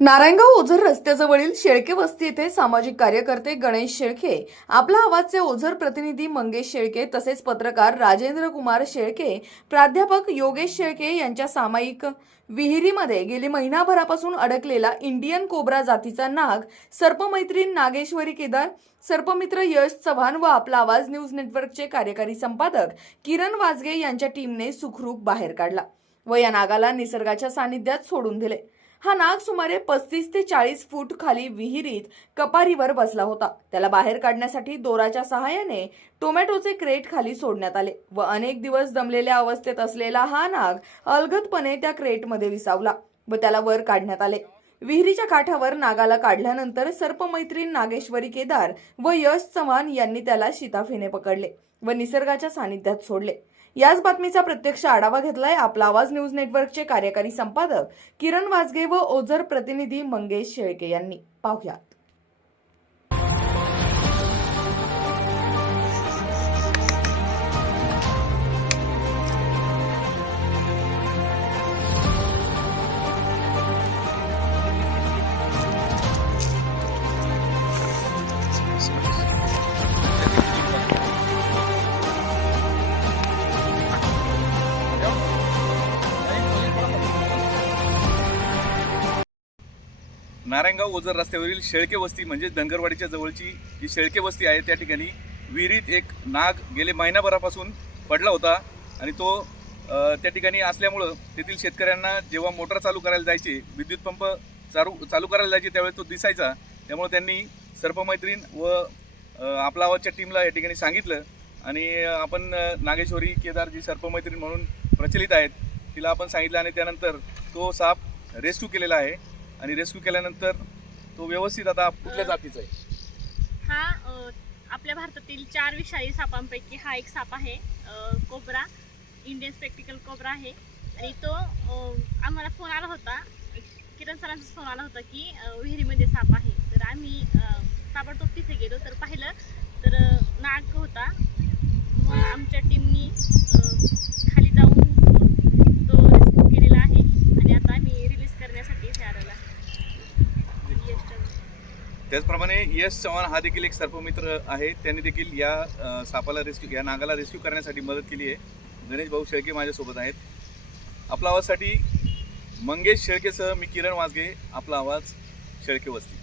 नारायणगाव ओझर रस्त्याजवळील शेळके वस्ती येथे सामाजिक कार्यकर्ते गणेश शेळके आपला आवाजचे ओझर प्रतिनिधी मंगेश शेळके तसेच पत्रकार राजेंद्र कुमार शेळके प्राध्यापक योगेश शेळके यांच्या सामायिक विहिरीमध्ये गेली महिनाभरापासून अडकलेला इंडियन कोब्रा जातीचा नाग सर्पमैत्रीण नागेश्वरी केदार सर्पमित्र यश चव्हाण व आपला आवाज न्यूज नेटवर्कचे कार्यकारी संपादक किरण वाजगे यांच्या टीमने सुखरूप बाहेर काढला व या नागाला निसर्गाच्या सानिध्यात सोडून दिले. हा नाग सुमारे पस्तीस ते चाळीस फूट खाली विहिरीत कपारीवर बसला होता. त्याला बाहेर काढण्यासाठी दोराच्या सहाय्याने टोमॅटोचे क्रेट खाली सोडण्यात आले व अनेक दिवस दमलेल्या अवस्थेत असलेला हा नाग अलगदपणे त्या क्रेटमध्ये विसावला व त्याला वर काढण्यात आले. विहिरीच्या काठावर नागाला काढल्यानंतर सर्पमैत्रीण नागेश्वरी केदार व यश चव्हाण यांनी त्याला शिताफीने पकडले व निसर्गाच्या सानिध्यात सोडले. याच बातमीचा प्रत्यक्ष आढावा घेतलाय आपला आवाज न्यूज नेटवर्कचे कार्यकारी संपादक किरण वाजगे व ओझर प्रतिनिधी मंगेश शेळके यांनी. पाहुयात. नारायणगाव ओझर रस्त्यावरील शेळके वस्ती म्हणजे धनगरवाडीच्या जवळची जी शेळके वस्ती आहे त्या ठिकाणी विहिरीत एक नाग गेले महिनाभरापासून पडला होता आणि तो त्या ठिकाणी असल्यामुळं तेथील शेतकऱ्यांना जेव्हा मोटर चालू करायला जायचे विद्युत पंप चालू चालू करायला जायचे त्यावेळेस तो दिसायचा. त्यामुळे त्यांनी सर्पमैत्रीण व आपला आवाजच्या टीमला या ठिकाणी सांगितलं. आणि आपण नागेश्वरी केदार जी सर्पमैत्रीण म्हणून प्रचलित आहेत तिला आपण सांगितलं आणि त्यानंतर तो साप रेस्क्यू केलेला आहे. आणि रेस्क्यू केल्यानंतर तो व्यवस्थित आता कुठल्या जातीचा आहे? हा अ, आपल्या भारतातील चार विषारी सापांपैकी हा एक साप आहे. अ, इंडियन स्पेक्टिकल कोबरा आहे. आणि तो अ, आम्हाला फोन आला होता किरण सरांचाच फोन आला होता की अ, विहिरीमध्ये साप आहे. तर आम्ही अ, ताबडतोब तिथे गेलो. तर पाहिलं तर अ, नाग होता. मग आमच्या टीमनी खाली जाऊन तो रेस्क्यू केलेला आहे आणि आता आम्ही रिलीज करण्यासाठी इथे आलेला आहे यश चव्हाण. त्याचप्रमाणे यश चव्हाण हा देखील एक सर्पमित्र आहे. त्यांनी देखील या सापाला रेस्क्यू या नागाला रेस्क्यू करण्यासाठी मदत केली आहे. गणेश भाऊ शेळके माझ्यासोबत आहेत. आपला आवाजसाठी मंगेश शेळकेसह मी किरण वाजगे. आपला आवाज शेळके वस्ती.